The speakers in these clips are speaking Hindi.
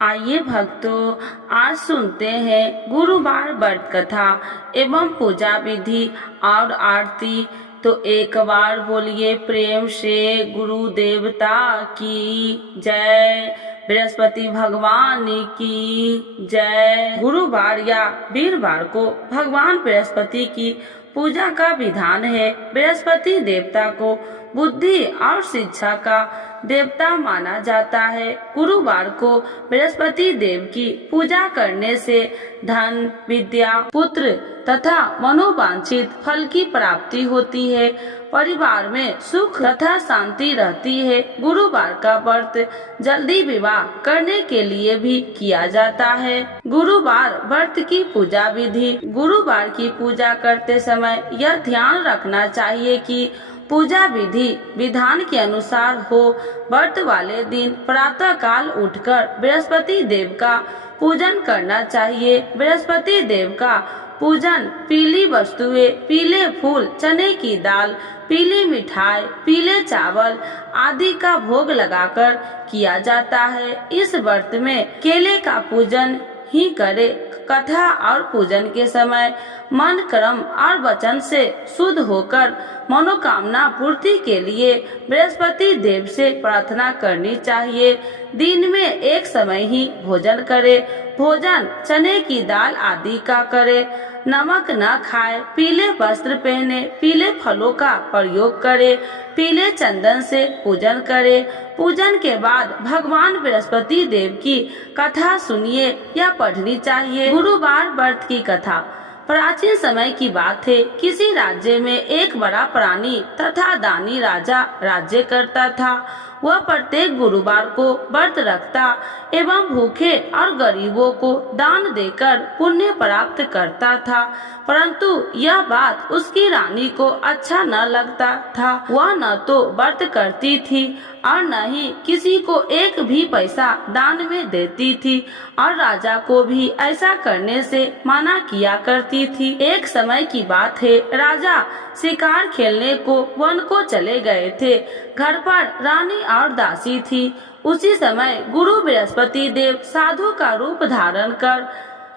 आइए भक्तों, आज सुनते हैं गुरुवार व्रत कथा एवं पूजा विधि और आरती। तो एक बार बोलिए प्रेम से गुरु देवता की जय, बृहस्पति भगवान की जय। गुरुवार या वीरवार को भगवान बृहस्पति की पूजा का विधान है। बृहस्पति देवता को बुद्धि और शिक्षा का देवता माना जाता है। गुरुवार को बृहस्पति देव की पूजा करने से धन, विद्या, पुत्र तथा मनोवांछित फल की प्राप्ति होती है। परिवार में सुख तथा शांति रहती है। गुरुवार का व्रत जल्दी विवाह करने के लिए भी किया जाता है। गुरुवार व्रत की पूजा विधि। गुरुवार की पूजा करते समय यह ध्यान रखना चाहिए कि पूजा विधि विधान के अनुसार हो। व्रत वाले दिन प्रातः काल उठकर बृहस्पति देव का पूजन करना चाहिए। बृहस्पति देव का पूजन पीली वस्तुएं, पीले फूल, चने की दाल, पीली मिठाई, पीले चावल आदि का भोग लगाकर किया जाता है। इस व्रत में केले का पूजन ही करे। कथा और पूजन के समय मन, कर्म और वचन से शुद्ध होकर मनोकामना पूर्ति के लिए बृहस्पति देव से प्रार्थना करनी चाहिए। दिन में एक समय ही भोजन करे। भोजन चने की दाल आदि का करे। नमक न खाए, पीले वस्त्र पहने, पीले फलों का प्रयोग करे, पीले चंदन से पूजन करे। पूजन के बाद भगवान बृहस्पति देव की कथा सुनिए या पढ़नी चाहिए। गुरुवार व्रत की कथा। प्राचीन समय की बात है। किसी राज्य में एक बड़ा प्राणी तथा दानी राजा राज्य करता था। वह प्रत्येक गुरुवार को व्रत रखता एवं भूखे और गरीबों को दान देकर पुण्य प्राप्त करता था। परंतु यह बात उसकी रानी को अच्छा न लगता था। वह न तो व्रत करती थी और न ही किसी को एक भी पैसा दान में देती थी और राजा को भी ऐसा करने से मना किया करती थी। एक समय की बात है। राजा शिकार खेलने को वन को चले गए थे। घर पर रानी और दासी थी। उसी समय गुरु बृहस्पति देव साधु का रूप धारण कर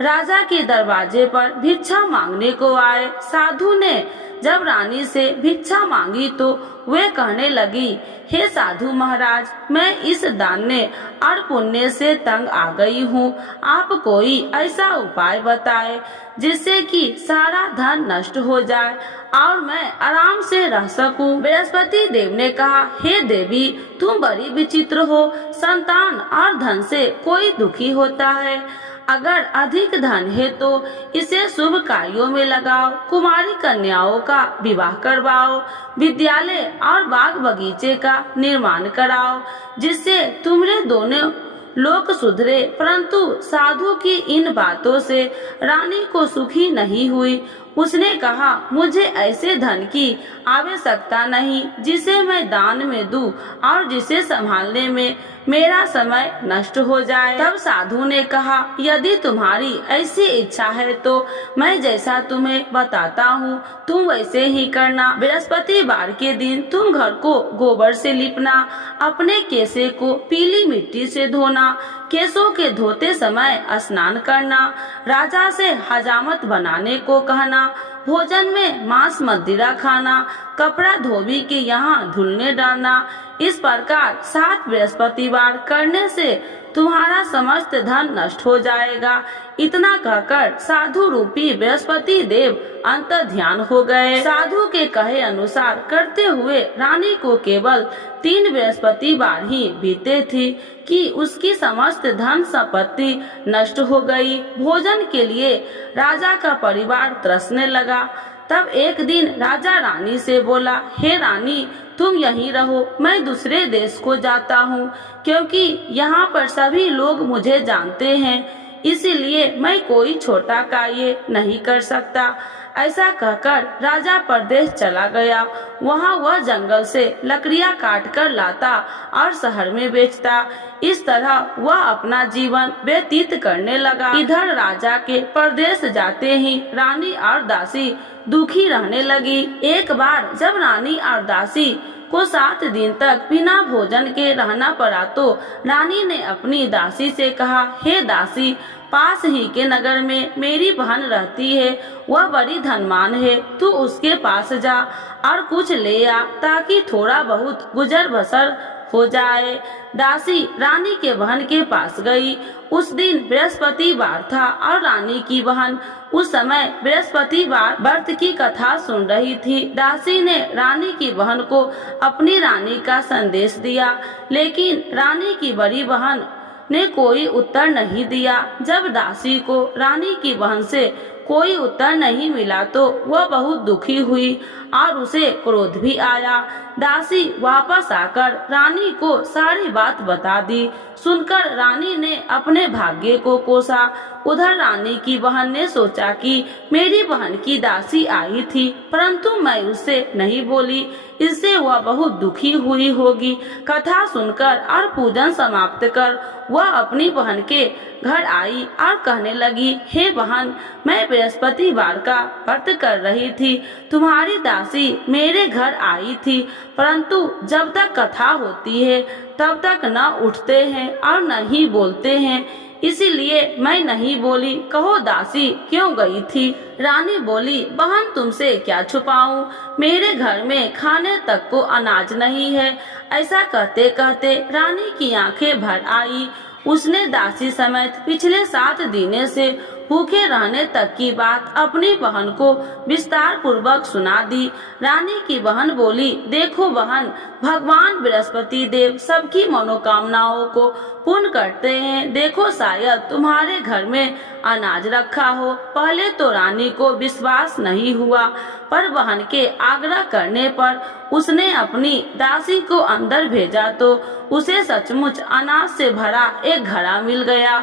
राजा के दरवाजे पर भिक्षा मांगने को आए। साधु ने जब रानी से भिक्षा मांगी तो वे कहने लगी, हे साधु महाराज, मैं इस दान्य और पुण्य से तंग आ गई हूँ। आप कोई ऐसा उपाय बताए जिससे कि सारा धन नष्ट हो जाए और मैं आराम से रह सकूं। बृहस्पति देव ने कहा, हे देवी, तुम बड़ी विचित्र हो। संतान और धन से कोई दुखी होता है। अगर अधिक धन है तो इसे शुभ कार्यों में लगाओ। कुमारी कन्याओं का विवाह करवाओ। विद्यालय और बाग बगीचे का निर्माण कराओ जिससे तुम्हारे दोनों लोग सुधरे। परंतु साधु की इन बातों से रानी को सुखी नहीं हुई। उसने कहा, मुझे ऐसे धन की आवश्यकता नहीं जिसे मैं दान में दूं और जिसे संभालने में मेरा समय नष्ट हो जाए। तब साधु ने कहा, यदि तुम्हारी ऐसी इच्छा है तो मैं जैसा तुम्हें बताता हूँ तुम वैसे ही करना। बृहस्पतिवार के दिन तुम घर को गोबर से लिपना, अपने केसे को पीली मिट्टी से धोना, केसों के धोते समय स्नान करना, राजा से हजामत बनाने को कहना, भोजन में मांस मदिरा खाना, कपड़ा धोबी के यहाँ धुलने डालना। इस प्रकार 7 बृहस्पतिवार करने से तुम्हारा समस्त धन नष्ट हो जाएगा। इतना कहकर साधु रूपी बृहस्पति देव अंतर ध्यान हो गए। साधु के कहे अनुसार करते हुए रानी को केवल 3 बृहस्पतिवार ही बीते थी कि उसकी समस्त धन संपत्ति नष्ट हो गई। भोजन के लिए राजा का परिवार तरसने लगा। तब एक दिन राजा रानी से बोला, हे रानी, तुम यहीं रहो, मैं दूसरे देश को जाता हूँ क्योंकि यहाँ पर सभी लोग मुझे जानते हैं, इसीलिए मैं कोई छोटा कार्य नहीं कर सकता। ऐसा कहकर राजा परदेश चला गया। वहाँ वह जंगल से लकड़ियाँ काट कर लाता और शहर में बेचता। इस तरह वह अपना जीवन व्यतीत करने लगा। इधर राजा के परदेश जाते ही रानी और दासी दुखी रहने लगी। एक बार जब रानी और दासी को 7 दिन तक बिना भोजन के रहना पड़ा तो रानी ने अपनी दासी से कहा, हे दासी, पास ही के नगर में मेरी बहन रहती है, वह बड़ी धनवान है, तू उसके पास जा और कुछ ले आ ताकि थोड़ा बहुत गुजर बसर हो जाए। दासी रानी के बहन के पास गई। उस दिन बृहस्पतिवार था और रानी की बहन उस समय बृहस्पतिवार व्रत की कथा सुन रही थी। दासी ने रानी की बहन को अपनी रानी का संदेश दिया, लेकिन रानी की बड़ी बहन ने कोई उत्तर नहीं दिया। जब दासी को रानी की बहन से कोई उत्तर नहीं मिला तो वह बहुत दुखी हुई और उसे क्रोध भी आया। दासी वापस आकर रानी को सारी बात बता दी। सुनकर रानी ने अपने भाग्य को कोसा। उधर रानी की बहन ने सोचा कि मेरी बहन की दासी आई थी, परंतु मैं उससे नहीं बोली, इससे वह बहुत दुखी हुई होगी। कथा सुनकर और पूजन समाप्त कर वह अपनी बहन के घर आई और कहने लगी, हे बहन, मैं बृहस्पतिवार का व्रत कर रही थी, तुम्हारी दासी मेरे घर आई थी, परंतु जब तक कथा होती है तब तक न उठते हैं और न ही बोलते हैं, इसीलिए मैं नहीं बोली। कहो दासी क्यों गई थी? रानी बोली, बहन तुमसे क्या छुपाऊं, मेरे घर में खाने तक को अनाज नहीं है। ऐसा कहते कहते रानी की आंखें भर आई। उसने दासी समेत पिछले 7 दिनों से भूखे रहने तक की बात अपनी बहन को विस्तार पूर्वक सुना दी। रानी की बहन बोली, देखो बहन, भगवान बृहस्पति देव सबकी मनोकामनाओं को पूर्ण करते हैं। देखो शायद तुम्हारे घर में अनाज रखा हो। पहले तो रानी को विश्वास नहीं हुआ, पर बहन के आग्रह करने पर उसने अपनी दासी को अंदर भेजा तो उसे सचमुच अनाज से भरा एक घड़ा मिल गया।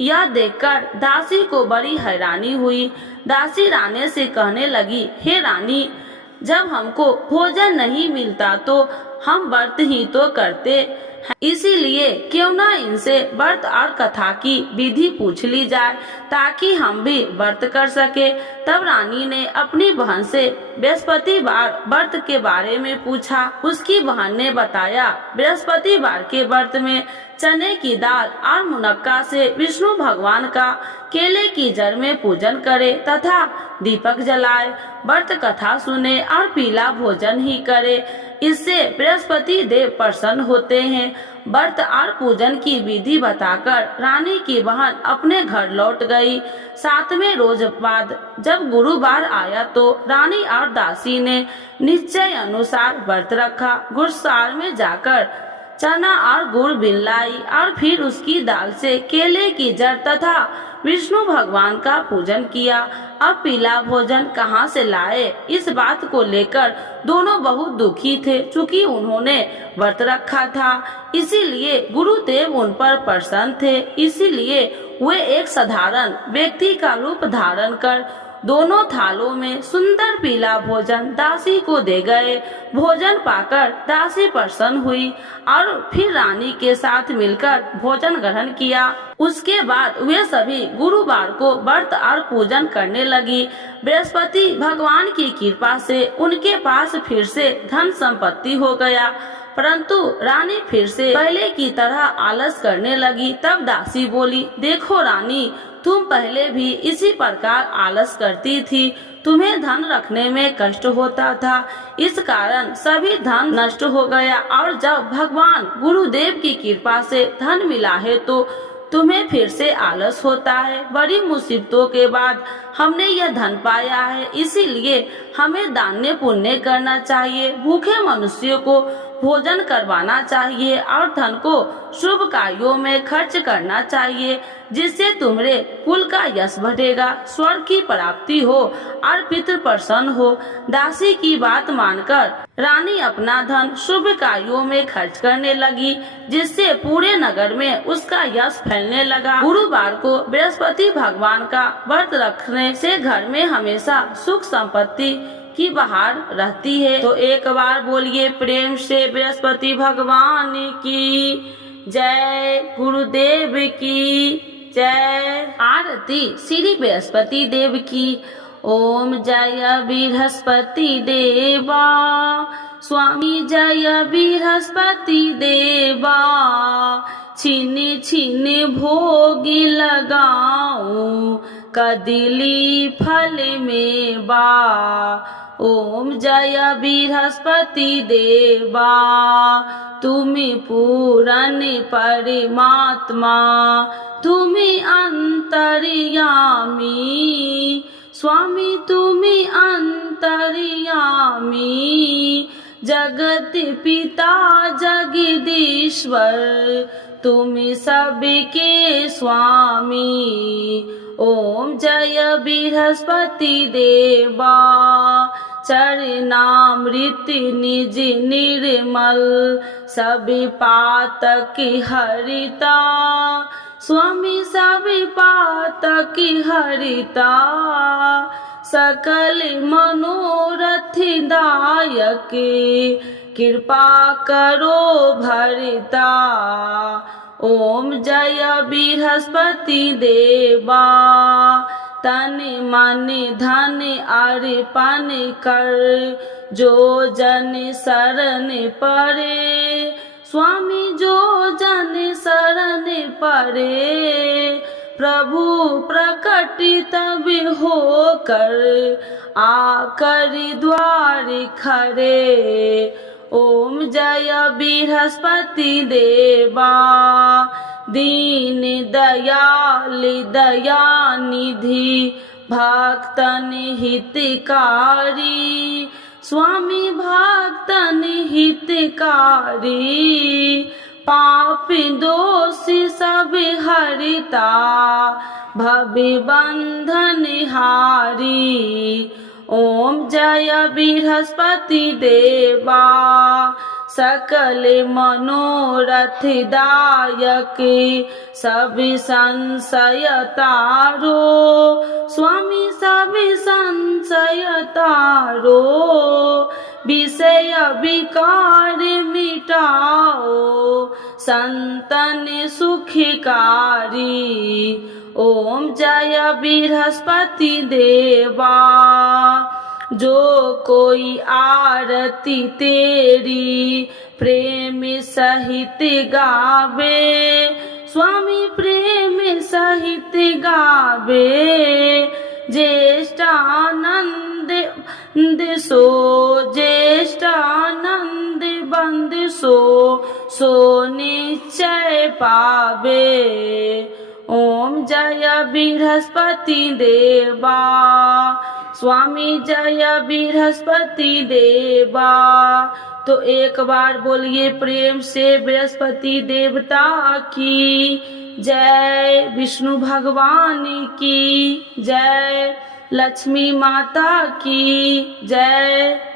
यह देखकर दासी को बड़ी हैरानी हुई। दासी रानी से कहने लगी, हे रानी, जब हमको भोजन नहीं मिलता तो हम व्रत ही तो करते हैं, इसीलिए क्यों न इनसे व्रत और कथा की विधि पूछ ली जाए ताकि हम भी व्रत कर सके। तब रानी ने अपनी बहन से बृहस्पतिवार व्रत के बारे में पूछा। उसकी बहन ने बताया, बृहस्पतिवार के व्रत में चने की दाल और मुनक्का से विष्णु भगवान का केले की जड़ में पूजन करे तथा दीपक जलाए, व्रत कथा सुने और पीला भोजन ही करे, इससे बृहस्पति देव प्रसन्न होते हैं। व्रत और पूजन की विधि बताकर रानी की बहन अपने घर लौट गई। 7वें रोज बाद जब गुरुवार आया तो रानी और दासी ने निश्चय अनुसार व्रत रखा। गुड़सार में जाकर चना और गुड़ बिन लाई और फिर उसकी दाल से केले की जड़ तथा विष्णु भगवान का पूजन किया। अब पीला भोजन कहाँ से लाए, इस बात को लेकर दोनों बहुत दुखी थे। चूँकि उन्होंने व्रत रखा था, इसीलिए गुरुदेव उन पर प्रसन्न थे। इसीलिए वे एक साधारण व्यक्ति का रूप धारण कर दोनों थालों में सुंदर पीला भोजन दासी को दे गए। भोजन पाकर दासी प्रसन्न हुई और फिर रानी के साथ मिलकर भोजन ग्रहण किया। उसके बाद वे सभी गुरुवार को व्रत और पूजन करने लगी। बृहस्पति भगवान की कृपा से उनके पास फिर से धन संपत्ति हो गया, परंतु रानी फिर से पहले की तरह आलस करने लगी। तब दासी बोली, देखो रानी, तुम पहले भी इसी प्रकार आलस करती थी, तुम्हें धन रखने में कष्ट होता था, इस कारण सभी धन नष्ट हो गया, और जब भगवान गुरुदेव की कृपा से धन मिला है तो तुम्हें फिर से आलस होता है। बड़ी मुसीबतों के बाद हमने यह धन पाया है, इसीलिए हमें दान पुण्य करना चाहिए, भूखे मनुष्यों को भोजन करवाना चाहिए और धन को शुभ कार्यों में खर्च करना चाहिए, जिससे तुम्हारे कुल का यश बढ़ेगा, स्वर्ग की प्राप्ति हो और पितृ प्रसन्न हो। दासी की बात मानकर रानी अपना धन शुभ कार्यों में खर्च करने लगी, जिससे पूरे नगर में उसका यश फैलने लगा। गुरुवार को बृहस्पति भगवान का व्रत रखने से घर में हमेशा सुख संपत्ति की बहार रहती है। तो एक बार बोलिए प्रेम से बृहस्पति भगवान की जय, गुरुदेव की जय। आरती श्री बृहस्पति देव की। ओम जय बृहस्पति देवा, स्वामी जय बृहस्पति देवा, छिन छिन भोग लगाऊं कदिली फल में बा। ओम जय बृहस्पति देवा, तुम पूरन परमात्मा, तुम अंतर्यामी। स्वामी तुम अंतर्यामी, जगत पिता जगदीश्वर, तुम सबके स्वामी। ओम जय बृहस्पति देवा, चरणामृत निज निर्मल, सब पातक हरिता। स्वामी सब पातक हरिता, सकल मनोरथ दायक, कृपा करो भरता। ओम जय बृहस्पति देवा, तन मन धन अर्पण कर, जो जन शरण पड़े। स्वामी जो जन शरण पड़े, प्रभु प्रकट तब हो कर, आकर द्वार खड़े। ओम जय बृहस्पति देवा, दीन दयाल दया निधि, भक्तन हितकारी। स्वामी भक्तन हितकारी, पाप दोष सब हरिता, भव बंधन हारी। ओम जय बृहस्पति देवा, सकल मनोरथ दायक, सब संशय तारो। स्वामी सब संशय तारो, विषय विकार मिटाओ, संतन सुखकारी। ओम जय बृहस्पति देवा, जो कोई आरती तेरी प्रेम सहित गावे। स्वामी प्रेम सहित गावे, ज्येष्ठानंद सो, ज्येष्ठानंद बंद सो निश्चय पावे। ओम जय बृहस्पति देवा, स्वामी जय बृहस्पति देवा। तो एक बार बोलिए प्रेम से बृहस्पति देवता की जय, विष्णु भगवान की जय, लक्ष्मी माता की जय।